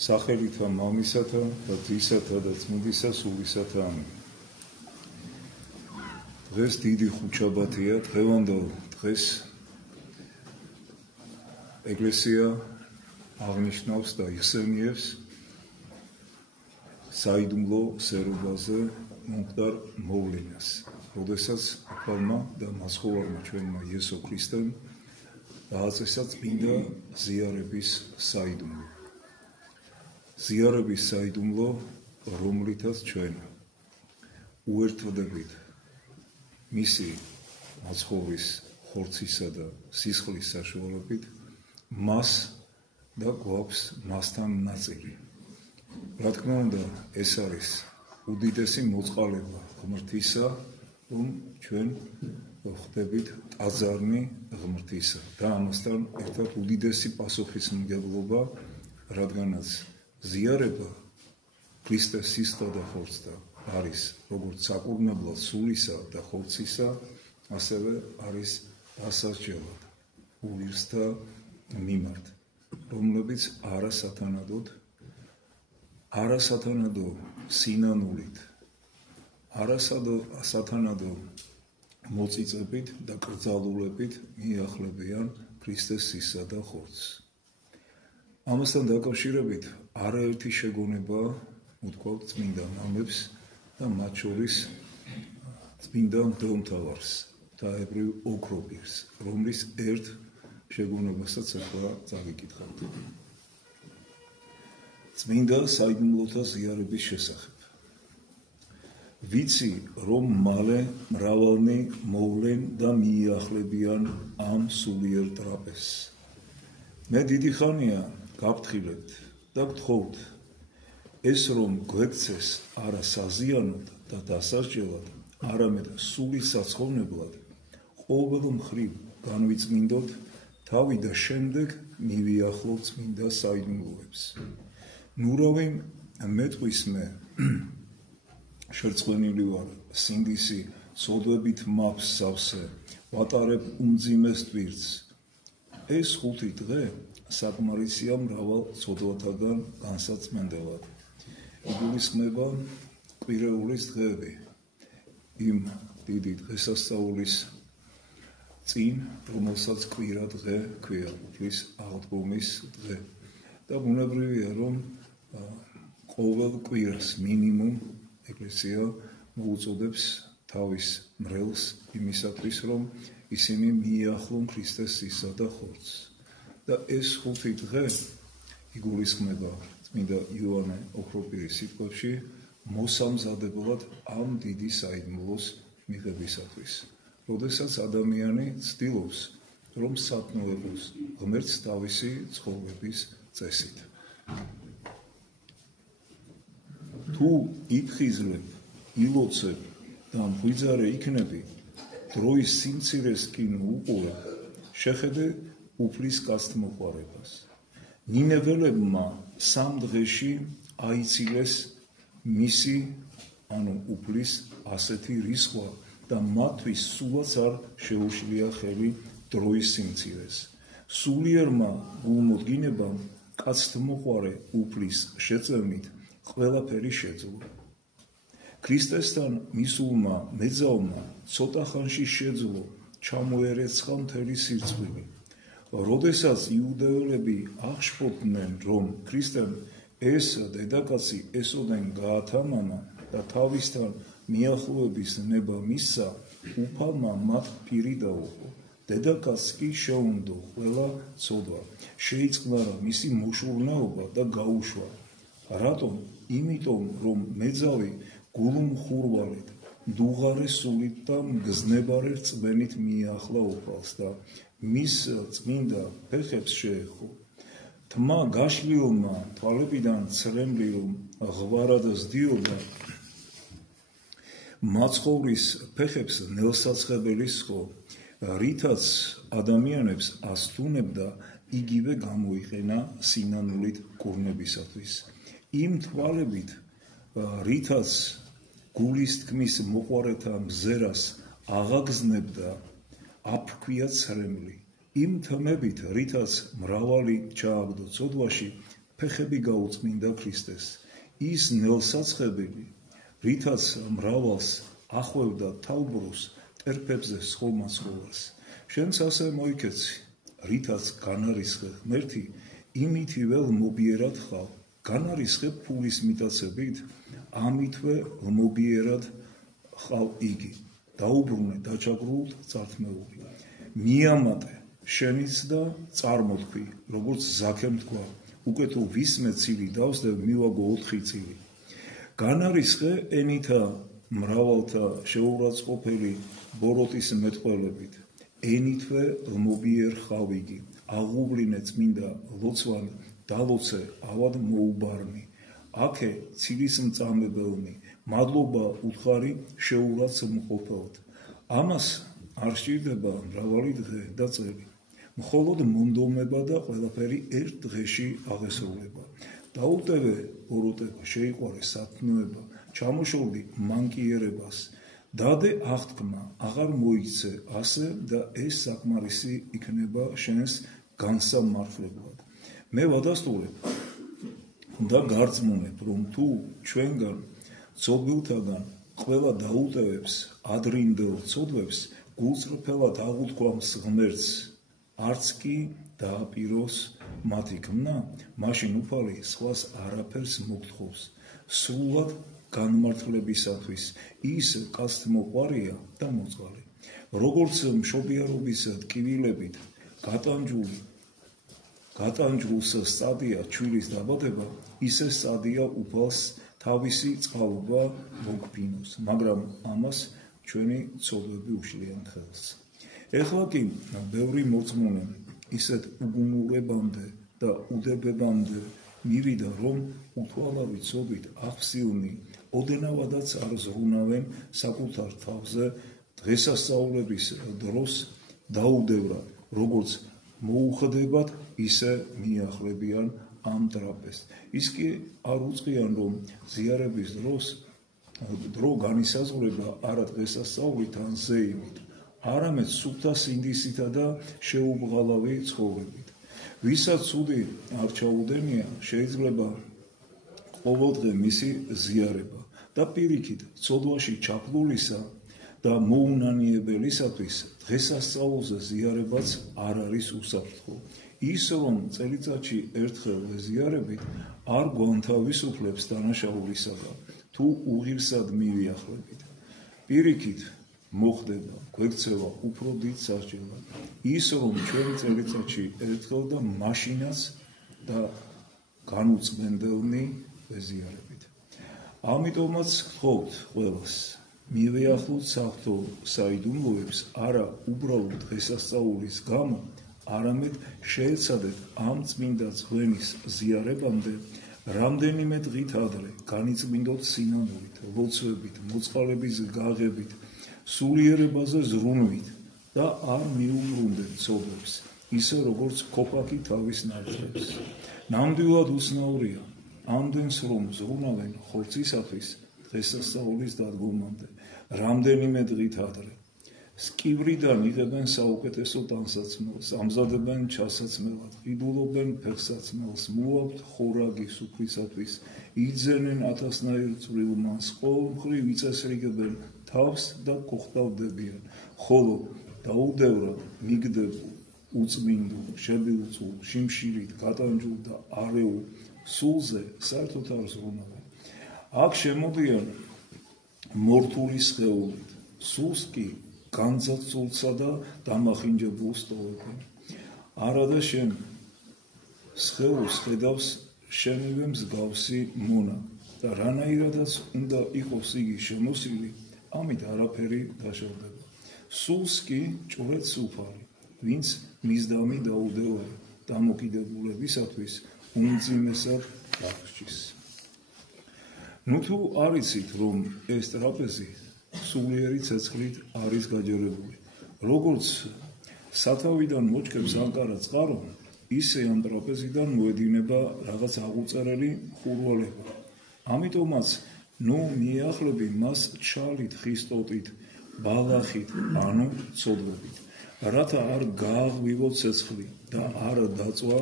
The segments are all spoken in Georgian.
სახელითა მამისათა და ძისათა და წმინდისა სულისათა ამინ. დღეს დიდი ხუთშაბათია, დღევანდელ დღეს ეკლესია აღნიშნავს და იხსენიებს საიდუმლო სერუბაზე მომხდარ მოვლენას, როდესაც უფალმა და მაცხოვარმა ჩვენმა იესო ქრისტემ დააწესა წმინდა ზიარების საიდუმლო. ზიარების საიდუმლო, რომლითაც ჩვენ უერთდებით მისი მაცხოვრის ხორცისა და სისხლის საშუალებით მას და გვაქვს მასთან ნაწილი. რა თქმა უნდა, ეს არის უდიდესი მოწყალება ღმრთისა, რომ ჩვენ ხდებით ტაძარნი ღმრთისა და ამასთან ერთად უდიდესი პასუხისმგებლობა, რადგანაც ზიარება ქრისტეს სისხლსა და ხორცსა არის როგორც საკურნებლად სულისა და ხორცისა, ასევე არის დასასჯელად უვირსთა მიმართ, რომლებიც არასათანადო სინანულით, არასათანადო მოწიწებით და კრძალულებით მიახლებიან ქრისტეს სისხლსა და ხორცს. ამასთან დაკავშირებით არაერთი შეგონება უთქვავთ წმინდა მამებს და მათ შორის წმინდა მღვდელმთავარს და ებრაელ ოქროპირს, რომლის ერთ შეგონებასაც ახლა წავიკითხავთ. წმინდა საიდუმლოთა ზიარების შესახებ. ვიცი, რომ მალე მრავალნი მოვლენ და მიახლებიან ამ სულიერ ტრაპეზს. მე დიდი ხანია გაფრთხილებთ და გთხოვთ, ეს რომ გვექცეს არა საზიანოდ და დასასჯელად, არამედ სული საცხოვნებლად, ყოველ მხრივ განვიწმინდოთ თავი და შემდეგ მივიახლოთ წმინდა საიდუმლოებს. ნურავი მეტყვის მე შერწყენილი ვარ სინდისი სოდვებით მაქვს სავსე, ვატარებ უმძიმეს ტვირთს. ეს 5 დღე საკმარისია მრავალ ცოდვათაგან განსაწმენდელად. იგულისხმება კვირეულის დღეები, იმ დიდი დღესასწაულის წინ, რომელსაც კვირა დღე ქვია, უფლის აღდგომის დღე. და ბუნებრივია, რომ ყოველ კვირას მინიმუმ ეკლესია მოუწოდებს თავის მრევლს იმისათვის, რომ ისინი მიახლონ ქრისტეს სისხლსა და ხორცს. და ეს 5 დღე იგულისხმება წმინდა იოანე ოქროპირის სიტყვებში მოსამზადებლად ამ დიდი საიდუმლოს მიღებისათვის, როდესაც ადამიანი ცდილობს, რომ სათნოებოს ღმერთს თავისი ცხოვრების წესით. თუ იფხიზლებ, ილოცებ და მღვიძარე იქნები, დროის სიმცირეს კი უყურებ, შეხედე უფლის კაცთმოყვარებას. ნინეველებმა 3 დღეში აიცილეს მისი, ანუ უფლის ასეთი რისხვა და მათთვის სულაც არ შეუშლია ხელი დროის სიმცირეს. სულიერმა გულმოდგინებამ კაცთმოყვარე უფლის შეწევნით ყველაფერი შეძლო. ქრისტესთან მისულმა მეძავმა ცოტა ხანში შეძლო ჩამოერეცხა მთელი სირცხვილი. როდესაც იუდეველები აღშფოთდნენ, რომ ქრისტემ ეს დედაკაცი ესოდენ გაათამამა და თავისთან მიახლოების ნება მისცა, უფალმა მათ პირი დაუყო. დედაკაცს კი შეუნდო ყველა ცოდვა, შეიწყნარა მისი მოშურნეობა და გაუშვა. რატომ? იმიტომ, რომ მეძავი გულმხურვალით, დუღარე სულით და მგზნებარე რწმენით მიახლა უფალს და მის წმინდა ფეხებს შეეხო. თმა გაშლილმა თვალებიდან ცრემლი რომ ღვარად სდიოდა, მაცხოვრის ფეხებს ნელსაცხებელი სხო, რითაც ადამიანებს ასთუნებდა, იგივე გამოიყენა სინანულით კურნებისათვის. იმ თვალებით, რითაც გულის თქმის მოყვარეთა მზერას აღაგზნებდა, აფრქვია ცრემლი. იმ თმებით, რითაც მრავალი ჩააგდო ცოდვაში, ფეხები გაუწმინდა ქრისტეს, ის ნელსაცხებელი, რითაც მრავალს ახვევდა თავბრუს ტერფებზე სხოლმაცხოვარს. შენც ასე მოიქეცი, რითაც განარისხე ღმერთი, იმითი վել მობიერად ხავ. განარისხე ფულის მიტაცებით, ამითვე მობიერად ხავ იგი. დაუბრუნე დაჩაგრულთ წართმეული. მიამატე შენიც და წარმოთქვი, როგორც ზაქემ თქვა, უკეთო ვისმე ცილი დავს და მივაგო 4 წილი. განარისხე ენითა მრავალთა შეურაცხყოფელი ბოროტის მეტყველებით, ენითვე მობიერ ხავ იგი. აღუვლინე წმინდა ლოცვანი, დალოცე ავად მოუბარნი. აქე ცილის მწამებელნი, მადლობა უთხარი შეურაც მყოფელთ. ამას არ სჭირდება მრავალი დღე და წელი. მხოლოდ მონდომება და ყველაფერი ერთ დღეში აღესრულება. დაუტევე ბოროტება, შეიყვარე სათნოება, ჩამოშორდი მანკიერებას. დადე აღთქმა, აღარ მოიქცე ასე და ეს საკმარისი იქნება შენს განსამართლებლად. მე ვადასტურებ და გარწმუნებ, რომ თუ ჩვენგან ცოდვილთაგან ყველა დაუტევებს ადრინდელ ცოდვებს, გულწრფელად აღუთქვამს ღმერთს, არც კი დააპიროს მათი ქმნა, მაშინ უფალი სხვას არაფერს მოგთხოვს. სრულად განმართლებისათვის ის კაცთმოყვარია და მოწყალე. როგორც მშობიარობის ტკივილებით გატანჯულს სტადია ჩვილის დაბადება, ისე სტადია უფალს თავისი წყალობა მოგფინოს, მაგრამ ამას ჩვენი ცოდვები უშლიან ხელს. ეხლა კი ბევრი მოწმუნე ისეთ უგუნურებამდე და უდებებამდე მივიდა, რომ უთვალავი ცოდვით ახსივნი ოდენავადაც არ ზრუნავენ საკუთარ თავზე დღესასწაულების დროს დაუდევრად, როგორც მოუხდებათ, ისე მიახლებიან ამ ტრაპეზს. ის კი არ უწყიან, რომ ზიარების დრო განისაზღვრება არა დღესასწაულით ან ზეიმით, არამედ სუფთა სინდისითა და შეუბღალავი ცხოვრებით. ვისაც ცუდი არ ჩაუდენია, შეიძლება ყოველდღე მისი ზიარება და პირიქით ცოდვაში ჩაფლულისა და მოუნანიებელისათვის დღესასწაულზე ზიარებაც არ არის უსაფრთხო. ის რომ წელიწადში ერთხელ ზიარებით არ გვანთავისუფლებს დანაშაულისაგან, თუ უღირსად მივიახლებით. პირიქით მოხდება გვექცევა უფრო დიდ სასჯელად. ის რომ ჩვენ წელიწადში ერთხელ და მაშინაც და განუწმენდელნი ვეზიარებით. ამიტომაც გთხოვთ ყველას, მივიახლოთ საღვთო საიდუმლოებს არა უბრალოდ დღესასწაულის გამო, არამედ შეეცადეთ ამ წმინდა ძღვენის ზიარებამდე რამდენიმე დღით ადრე, განიწმინდოთ სინანულით, ლოცვებით, მოწყალების გაღებით, სულიერებაზე ზრუნვით და არ მიუბრუნდეთ ცოდვებს, ისე როგორც ქოფაკი თავის ნარძებს. ნამდვილად უცნაურია ამდენს რომ ზრუნავენ ხორცისათვის დღესასწაულის დადგომამდე, რამდენიმე დღით ადრე. სკივრიდან იღებენ საუკეთესო ტანსაცმელს, ამზადებენ ჩასაცმელად, ყიდულობენ ფეხსაცმელს, მოაქვთ ხორაგი სუფრისათვის, იძენენ 1000-ნაირ წვრილმანს, ყოველმხრივ იწესრიგებენ თავს და გოხტავდებიან, ხოლო დაუდევრად მიგდებულ, უწმინდულ, შებილწულ, შიმშილით გატანჯულ და არეულ სულზე საერთოდ არ ზრუნავენ. აქ შემოდიან მორთული სხეულით, სულს კი განძაცულსა და დამახინჯებულს ტოვებენ. არადა შენ სხეულს ხედავს შენივე მსგავსი მონა და რანაირადაც უნდა იყოს იგი შემოსილი, ამით არაფერი დაშორდება. სულს კი ჭვრეთს უფალი, ვინც მისდამი დაუდევარი დამოკიდებულებისათვის უმძიმესად დახშის. ნუ თუ არ იცით, რომ ეს ტრაპეზი სულიერი ცეცხლით არის გაჯერებული, როგორც სათავიდან მოჩქებს ანკარა წყარო, ისე ამ ტრაპეზიდან მოედინება რაღაც აღუწერელი ხურვალება. ამიტომაც ნუ მიახლები მას ჩალით, ხისტოტით, ბალახით, ანუ ცოდვებით, რათა არ გააღვივო ცეცხლი და არ დაწვა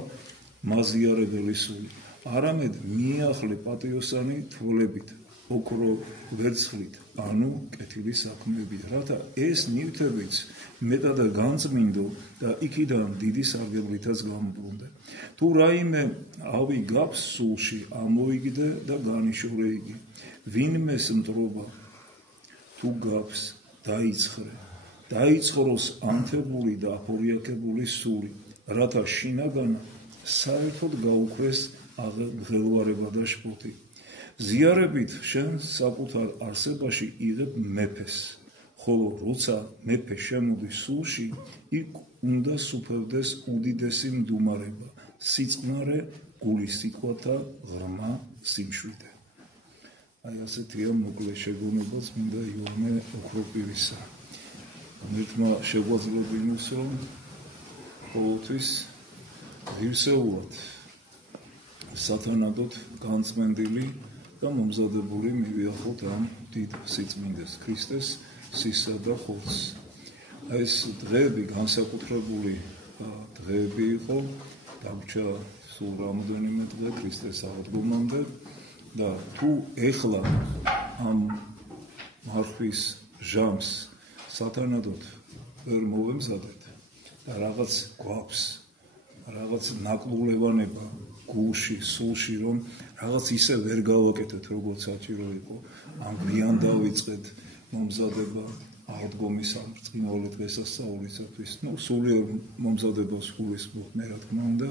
მაზიარებელი სული. არამედ მიახლე პატიოსანი თვალებით, ოქრო ვერცხლით, ანუ კეთილი საქმეებით, რათა ეს ნივთებიც მეტად განწმინდო და იქიდან დიდი სარგებლითაც გამობრუნდე. თუ რაიმე ავი გაქვს სულში, ამოიგდე და განიშორე იგი. ვინმეს მტრობა თუ გაქვს, დაიცხრე. დაიცხროს ანთებული და აფორიაქებული სული, რათა შინაგანა საერთოდ გაუქმეს ღელვარება და შფოთი. ზიარებით შენ საკუთარ არსებაში იღებ მეფეს, ხოლო როცა მეფე შემოდის სულში, იქ უნდა სუფევდეს უდიდესი მდუმარება, სიწყნარე, გულის სიტყვათა ღრმა სიმშვიდე. აი ასეთია მოკლე შეგონება წმინდა იოანე ოქროპირისა. მერთმა შეგვაძლო იმის, რომ ყოველთვის ღირსეულად სათანადოდ განწმენდილი და მომზადებული მივიახოთ ამ დიდ სიწმინდეს ქრისტეს სისა და ხორცს. აი ეს დღეები განსაკუთრებული დღეები იყო, დაგვრჩა სულ რამოდენიმე დღე ქრისტეს აღდგომამდე და თუ ეხლა ამ მარხვის ჟამს სათანადოდ ვერ მოვემზადეთ და რაღაც გვაქვს, რაღაც ნაკლულებანება გულში, სულში, რომ რაღაც ისე ვერ გავაკეთეთ, როგორც საჭირო იყო, ამ გვიან დავიწყეთ მომზადება აღდგომის აღწინვალე დღესასწაულისათვის. სულიერ მომზადებას გულისხმობ მე, რა თქმა უნდა,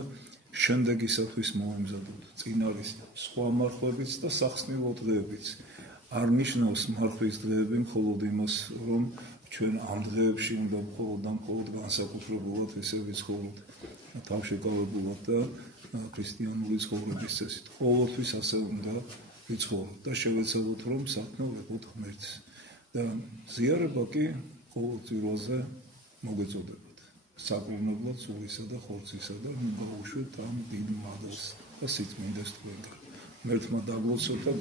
შემდეგისათვის მოვემზადოთ. წინ არის სხვა მარხვებიც და სახსნილო დღეებიც. არ ნიშნავს მარხვის დღეები მხოლოდ იმას, რომ ჩვენ ამ დღეებში უნდა მხოლოდ განსაკუთრებულად ესე ვიცხოვროთ, თავშეკავებულად და ქრისტიანული ცხოვრების წესით. ყოველთვის ასე უნდა ვიცხოვროთ და შევეცადოთ, რომ სათნო ვეყოთ ღმერთს. და ზიარება კი ყოველ წირვაზე მოგეწოდებათ. საკურნებლად სულისა და ხორცისა და მოგაუშვეთ ამ დიდ მადლს და სიწმინდეს თქვენგან. ღმერთმა დაგლოცოთ და